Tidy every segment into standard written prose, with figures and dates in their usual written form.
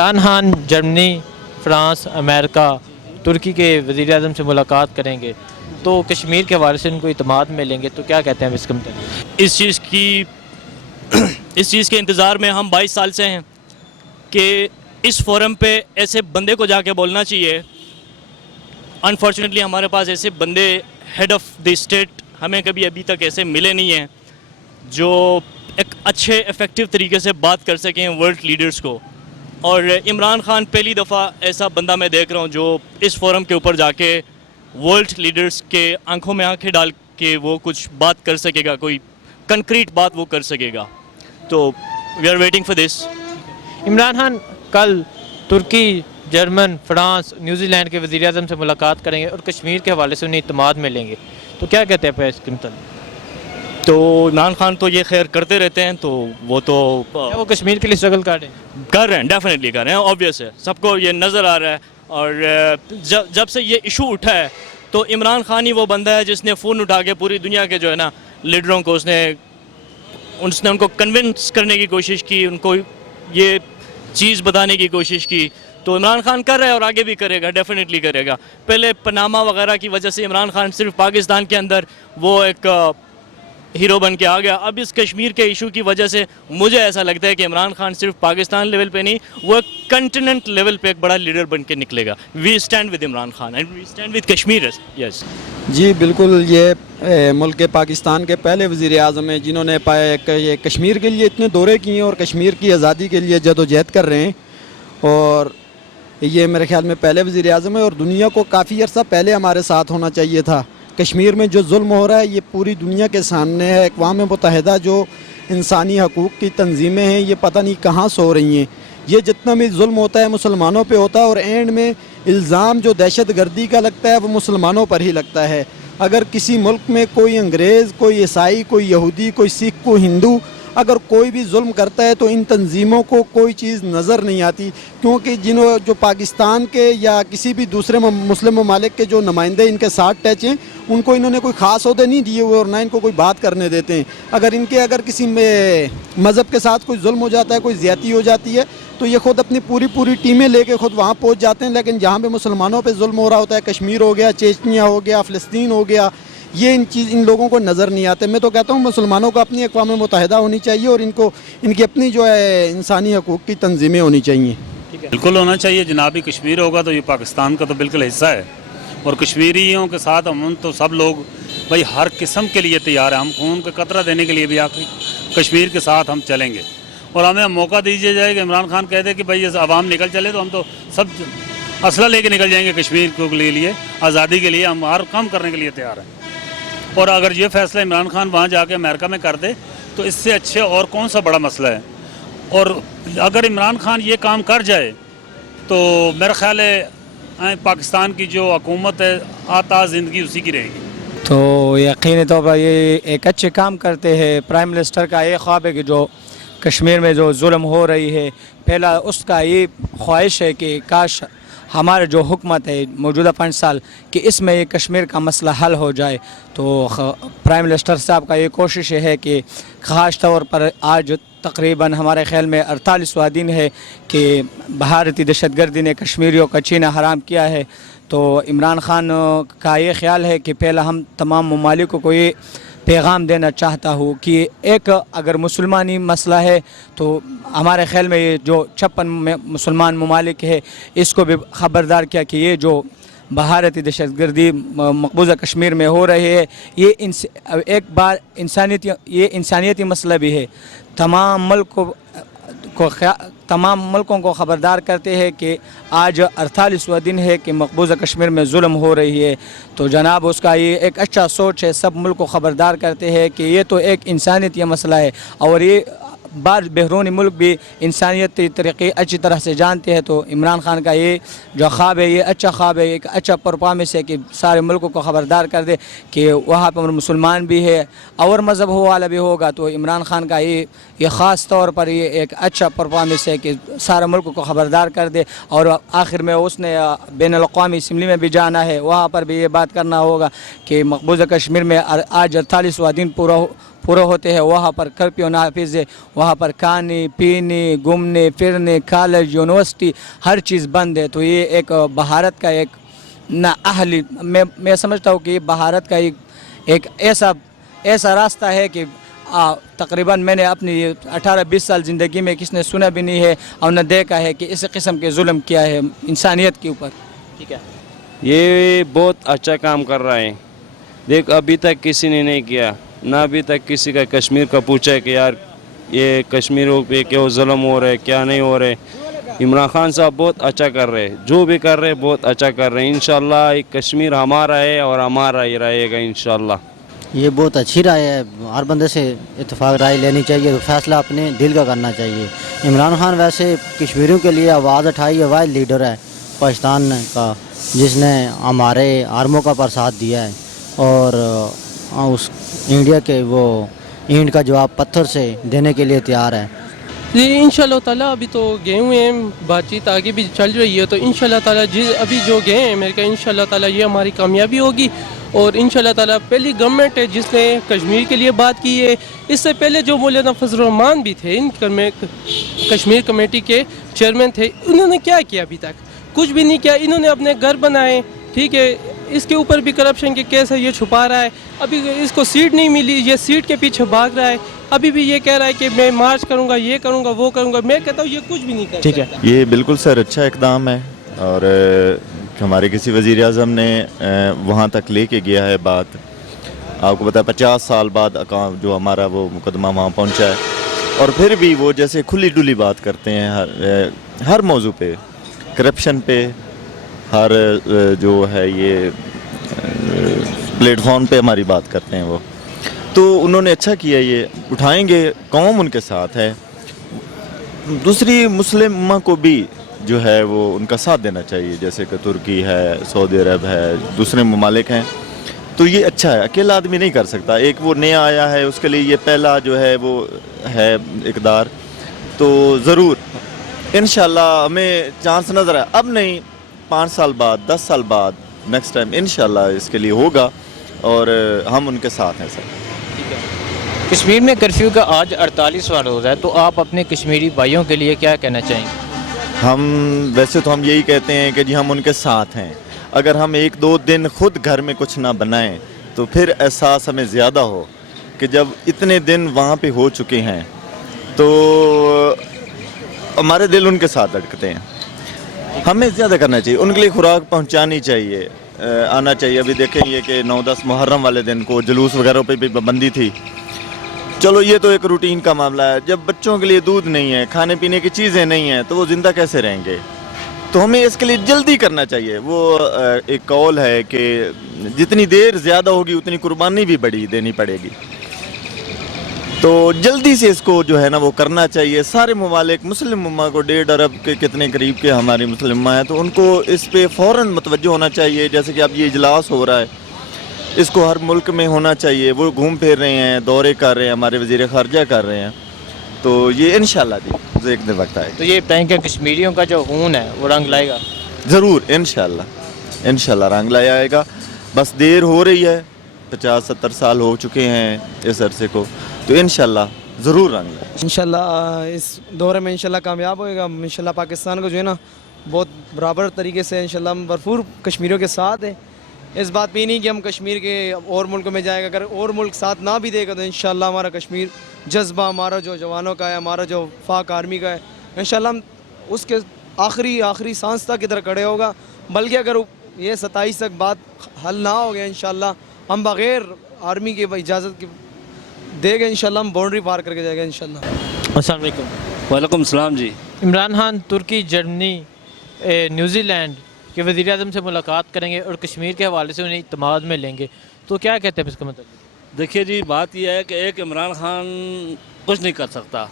Imran Khan Germany, France, امریکہ، ترکی کے وزیر اعظم سے ملاقات کریں گے تو کشمیر کے حوالے سے ان کو اعتماد ملیں گے، تو کیا کہتے ہیں اس کے متعلق؟ اس چیز کے انتظار میں ہم 22 سال سے ہیں کہ اس فورم پہ ایسے بندے کو جا کے بولنا چاہیے. انفارچونیٹلی ہمارے پاس ایسے بندے ہیڈ آف دی اسٹیٹ ہمیں کبھی ابھی تک ایسے ملے نہیں ہیں جو ایک اچھے افیکٹو طریقے سے بات کر سکیں ورلڈ لیڈرز کو. اور عمران خان پہلی دفعہ ایسا بندہ میں دیکھ رہا ہوں جو اس فورم کے اوپر جا کے ورلڈ لیڈرز کے آنکھوں میں آنکھیں ڈال کے وہ کچھ بات کر سکے گا، کوئی کنکریٹ بات وہ کر سکے گا. تو we are waiting for this. Imran Khan کل ترکی، جرمن، فرانس، نیوزی لینڈ کے وزیر اعظم سے ملاقات کریں گے اور کشمیر کے حوالے سے انہیں اعتماد ملیں گے، تو کیا کہتے ہیں اس کے متعلق؟ تو عمران خان تو یہ خیر کرتے رہتے ہیں، تو وہ کشمیر کے لیے اسٹرگل کر رہے ہیں، ڈیفینیٹلی کر رہے ہیں. آبویس ہے، سب کو یہ نظر آ رہا ہے. اور جب سے یہ ایشو اٹھا ہے تو عمران خان ہی وہ بندہ ہے جس نے فون اٹھا کے پوری دنیا کے جو ہے نا لیڈروں کو اس نے ان کو کنونس کرنے کی کوشش کی، ان کو یہ چیز بتانے کی کوشش کی. تو عمران خان کر رہا ہے اور آگے بھی کرے گا، ڈیفینیٹلی کرے گا. پہلے پناما وغیرہ کی وجہ سے عمران خان صرف پاکستان کے اندر وہ ایک ہیرو بن کے آ گیا. اب اس کشمیر کے ایشو کی وجہ سے مجھے ایسا لگتا ہے کہ عمران خان صرف پاکستان لیول پہ نہیں، وہ ایک کنٹیننٹ لیول پہ ایک بڑا لیڈر بن کے نکلے گا. We stand with Imran Khan and we stand with Kashmir. Yes جی بالکل، یہ ملک پاکستان کے پہلے وزیر اعظم ہیں جنہوں نے یہ کشمیر کے لیے اتنے دورے کیے ہیں اور کشمیر کی آزادی کے لیے جدوجہد کر رہے ہیں. اور یہ میرے خیال میں پہلے وزیر اعظم ہے اور دنیا کو کافی عرصہ پہلے ہمارے ساتھ ہونا چاہیے تھا. کشمیر میں جو ظلم ہو رہا ہے یہ پوری دنیا کے سامنے ہے. اقوام متحدہ جو انسانی حقوق کی تنظیمیں ہیں یہ پتہ نہیں کہاں سو رہی ہیں. یہ جتنا بھی ظلم ہوتا ہے مسلمانوں پہ ہوتا ہے اور اینڈ میں الزام جو دہشت گردی کا لگتا ہے وہ مسلمانوں پر ہی لگتا ہے. اگر کسی ملک میں کوئی انگریز، کوئی عیسائی، کوئی یہودی، کوئی سکھ، کوئی ہندو اگر کوئی بھی ظلم کرتا ہے تو ان تنظیموں کو کوئی چیز نظر نہیں آتی، کیونکہ جو پاکستان کے یا کسی بھی دوسرے مسلم ممالک کے جو نمائندے ان کے ساتھ ٹچ ہیں ان کو انہوں نے کوئی خاص عہدے نہیں دیے ہوئے اور نہ ان کو کوئی بات کرنے دیتے ہیں. اگر کسی مذہب کے ساتھ کوئی ظلم ہو جاتا ہے، کوئی زیادتی ہو جاتی ہے تو یہ خود اپنی پوری ٹیمیں لے کے خود وہاں پہنچ جاتے ہیں. لیکن جہاں پہ مسلمانوں پہ ظلم ہو رہا ہوتا ہے، کشمیر ہو گیا، چیچنیا ہو گیا، فلسطین ہو گیا، یہ ان لوگوں کو نظر نہیں آتے. میں تو کہتا ہوں مسلمانوں کو اپنی اقوام متحدہ ہونی چاہیے اور ان کی اپنی جو ہے انسانی حقوق کی تنظیمیں ہونی چاہیے. بالکل ہونا چاہیے جناب. ہی کشمیر ہوگا تو یہ پاکستان کا تو بالکل حصہ ہے اور کشمیریوں کے ساتھ ہم تو سب لوگ بھائی ہر قسم کے لیے تیار ہیں. ہم خون کا قطرہ دینے کے لیے بھی کشمیر کے ساتھ ہم چلیں گے. اور ہمیں موقع دیجیے جائے کہ عمران خان کہتے ہیں کہ بھائی عوام نکل چلے تو ہم تو سب اسلحہ لے کے نکل جائیں گے کشمیر کے لیے، آزادی کے لیے. ہم ہر کام کرنے کے لیے تیار ہیں. اور اگر یہ فیصلہ عمران خان وہاں جا کے امریکہ میں کر دے تو اس سے اچھے اور کون سا بڑا مسئلہ ہے. اور اگر عمران خان یہ کام کر جائے تو میرا خیال ہے پاکستان کی جو حکومت ہے آتا زندگی اسی کی رہے گی. تو یقینی طور پر یہ ایک اچھے کام کرتے ہیں. پرائم منسٹر کا یہ خواب ہے کہ جو کشمیر میں جو ظلم ہو رہی ہے، پہلا اس کا یہ خواہش ہے کہ کاش ہمارے جو حکومت ہے موجودہ 5 سال کہ اس میں یہ کشمیر کا مسئلہ حل ہو جائے. تو پرائم منسٹر صاحب کا یہ کوشش ہے کہ خاص طور پر آج تقریباً ہمارے خیال میں 48واں دن ہے کہ بھارتی دہشت گردی نے کشمیریوں کا چینا حرام کیا ہے. تو عمران خان کا یہ خیال ہے کہ پہلا ہم تمام ممالک کو یہ پیغام دینا چاہتا ہوں کہ ایک اگر مسلمانی مسئلہ ہے تو ہمارے خیال میں یہ جو 56 مسلمان ممالک ہے اس کو بھی خبردار کیا کہ یہ جو بھارتی دہشت گردی مقبوضہ کشمیر میں ہو رہی ہے یہ ایک بار انسانیتی مسئلہ بھی ہے. تمام ملکوں کو خبردار کرتے ہیں کہ آج 48واں دن ہے کہ مقبوضہ کشمیر میں ظلم ہو رہی ہے. تو جناب اس کا یہ ایک اچھا سوچ ہے. سب ملک کو خبردار کرتے ہیں کہ یہ تو ایک انسانیتی مسئلہ ہے اور یہ بعض بیرونی ملک بھی انسانیت طریقے اچھی طرح سے جانتے ہیں. تو عمران خان کا یہ جو خواب ہے یہ اچھا خواب ہے، ایک اچھا پرفارمنس ہے کہ سارے ملکوں کو خبردار کر دے کہ وہاں پر مسلمان بھی ہے اور مذہب والا بھی ہوگا. تو عمران خان کا یہ خاص طور پر یہ ایک اچھا پرفارمنس ہے کہ سارے ملک کو خبردار کر دے. اور آخر میں اس نے بین الاقوامی اسمبلی میں بھی جانا ہے، وہاں پر بھی یہ بات کرنا ہوگا کہ مقبوضہ کشمیر میں آج 48واں دن پورا पूरे होते हैं, वहाँ पर कर्फ्यू नाफिज है, वहाँ पर खाने पीने घूमने फिरने कॉलेज यूनिवर्सिटी हर चीज़ बंद है। तो ये एक भारत का एक ना अहली मैं समझता हूँ कि भारत का एक ऐसा रास्ता है कि तकरीबन मैंने अपनी 18-20 साल ज़िंदगी में किसने सुना भी नहीं है और न देखा है कि इस किस्म के जुल्म किया है इंसानियत के ऊपर। ठीक है, ये बहुत अच्छा काम कर रहा है। देख अभी तक किसी ने नहीं किया, ना अभी तक किसी का कश्मीर का पूछा है कि यार ये कश्मीरों पे क्यों जुल्म हो रहा है, क्या नहीं हो रहा है। इमरान खान साहब बहुत अच्छा कर रहे हैं, जो भी कर रहे हैं बहुत अच्छा कर रहे हैं। इंशाल्लाह ये कश्मीर हमारा है और हमारा ही रहेगा इंशाल्लाह। ये बहुत अच्छी राय है, हर बंदे से इत्तेफाक राय लेनी चाहिए, फैसला अपने दिल का करना चाहिए। इमरान खान वैसे कश्मीरियों के लिए आवाज़ उठाई है, वाहिद लीडर है पाकिस्तान का जिसने हमारे आर्मों का पर साथ दिया है और उस इंडिया के वो ईंट का जवाब पत्थर से देने के लिए तैयार है। जी इंशाल्लाह ताला अभी तो गए हुए हैं, बातचीत आगे भी चल रही है, तो इंशाल्लाह ताला अभी जो गए हैं अमेरिका, इंशाल्लाह ताला ये हमारी कामयाबी होगी और इंशाल्लाह ताला पहली गवर्नमेंट है जिसने कश्मीर के लिए बात की है। इससे पहले जो मौलाना फजल रहमान भी थे, इन कश्मीर कमेटी के चेयरमैन थे, उन्होंने क्या किया? अभी तक कुछ भी नहीं किया। इन्होंने अपने घर बनाए, ठीक है, इसके ऊपर भी करप्शन के केस है, ये छुपा रहा है। अभी इसको सीट नहीं मिली, ये सीट के पीछे भाग रहा है। अभी भी ये कह रहा है कि मैं मार्च करूंगा, ये करूंगा, वो करूंगा। मैं कहता हूँ ये कुछ भी नहीं कर ठीक है, ये बिल्कुल सर अच्छा इकदाम है और हमारे किसी वज़ीर आज़म ने वहाँ तक लेके गया है बात। आपको पता है 50 साल बाद जो हमारा वो मुकदमा वहाँ पहुँचा है और फिर भी वो जैसे खुली डुली बात करते हैं हर मौजू पे, करप्शन पे, हर जो है ये प्लेटफॉर्म पे हमारी बात करते हैं वो। तो उन्होंने अच्छा किया, ये उठाएंगे, कौम उनके साथ है। दूसरी मुस्लिम उम्मा को भी जो है वो उनका साथ देना चाहिए, जैसे कि तुर्की है, सऊदी अरब है, दूसरे ममालिक हैं। तो ये अच्छा है, अकेला आदमी नहीं कर सकता। एक वो नया आया है, उसके लिए ये पहला जो है वो है इक़दार। तो ज़रूर इंशाल्लाह हमें चांस नज़र आए, अब नहीं 5 साल बाद, 10 साल बाद, नेक्स्ट टाइम इंशाल्लाह इसके लिए होगा और हम उनके साथ हैं सर। कश्मीर में कर्फ्यू का आज 48वां रोज़ है, तो आप अपने कश्मीरी भाइयों के लिए क्या कहना चाहेंगे? वैसे तो हम यही कहते हैं कि जी हम उनके साथ हैं। अगर हम 1-2 दिन खुद घर में कुछ ना बनाएं तो फिर एहसास हमें ज़्यादा हो कि जब इतने दिन वहाँ पे हो चुके हैं तो हमारे दिल उनके साथ धड़कते हैं। हमें ज़्यादा करना चाहिए, उनके लिए खुराक पहुँचानी चाहिए, आना चाहिए। अभी देखें ये कि 9-10 मुहर्रम वाले दिन को जुलूस वगैरह पे भी पाबंदी थी। चलो ये तो एक रूटीन का मामला है। जब बच्चों के लिए दूध नहीं है, खाने पीने की चीज़ें नहीं हैं, तो वो ज़िंदा कैसे रहेंगे? तो हमें इसके लिए जल्दी करना चाहिए। वो एक कौल है कि जितनी देर ज़्यादा होगी उतनी कुर्बानी भी बड़ी देनी पड़ेगी। तो जल्दी से इसको जो है ना वो करना चाहिए। सारे ममालिक, मुस्लिम उम्मा को 1.5 अरब के कितने करीब के हमारी मुस्लिम उम्मा है, तो उनको इस पे फ़ौरन मुतवज्जो होना चाहिए। जैसे कि अब ये इजलास हो रहा है, इसको हर मुल्क में होना चाहिए। वो घूम फिर रहे हैं, दौरे कर रहे हैं, हमारे वज़ीर ख़ारजा कर रहे हैं। तो ये इंशाल्लाह जी एक दिन वक्त आएगा। तो ये बताएं कि कश्मीरियों का जो खून है वो रंग लाएगा? ज़रूर इंशाल्लाह रंग लाया आएगा। बस देर हो रही है, 50-70 साल हो चुके हैं इस अरसे को, तो इंशाल्लाह ज़रूर रंग लाएगा। इंशाल्लाह इस दौरे में इंशाल्लाह कामयाब होएगा। इंशाल्लाह पाकिस्तान को जो है ना बहुत बराबर तरीके से इंशाल्लाह हम भरपूर कश्मीरियों के साथ है। इस बात पे नहीं कि हम कश्मीर के और मुल्कों में जाएगा, अगर और मुल्क साथ ना भी देगा तो इंशाल्लाह हमारा कश्मीर जज्बा, हमारा जो जवानों का है, हमारा जो फाक आर्मी का है, इंशाल्लाह हम उसके आखिरी सांस तक इधर खड़े होगा। बल्कि अगर ये 27 तक बात हल ना हो गया, इंशाल्लाह हम बग़ैर आर्मी की इजाज़त के देंगे, इंशाल्लाह हम बाउंड्री पार करके जाएगा इंशाल्लाह। अस्सलाम वालेकुम। वालेकुम सलाम जी। इमरान खान तुर्की, जर्मनी, न्यूजीलैंड के वज़ीर आज़म से मुलाकात करेंगे और कश्मीर के हवाले से उन्हें इत्मीनान में लेंगे, तो क्या कहते हैं इसका मतलब? देखिए जी, बात यह है कि एक इमरान खान कुछ नहीं कर सकता,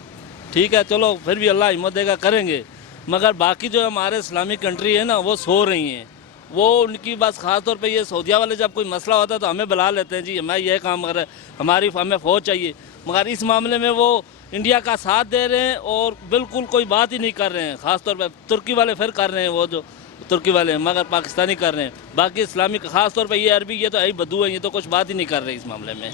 ठीक है, चलो फिर भी अल्लाह हिम्मत देगा करेंगे। मगर बाकी जो हमारे इस्लामिक कंट्री है ना वो सो रही हैं। वो उनकी बस ख़ास तौर पे ये सऊदीया वाले जब कोई मसला होता है तो हमें बुला लेते हैं, जी हमें यह काम कर रहे हैं, हमें फ़ौज चाहिए। मगर इस मामले में वो इंडिया का साथ दे रहे हैं और बिल्कुल कोई बात ही नहीं कर रहे हैं। ख़ास तौर पर तुर्की वाले फिर कर रहे हैं, वो जो तुर्की वाले हैं, मगर पाकिस्तानी कर रहे हैं। बाकी इस्लामिक ख़ास तौर पे ये अरबी, ये तो है ही बदू है, ये तो कुछ बात ही नहीं कर रहे इस मामले में।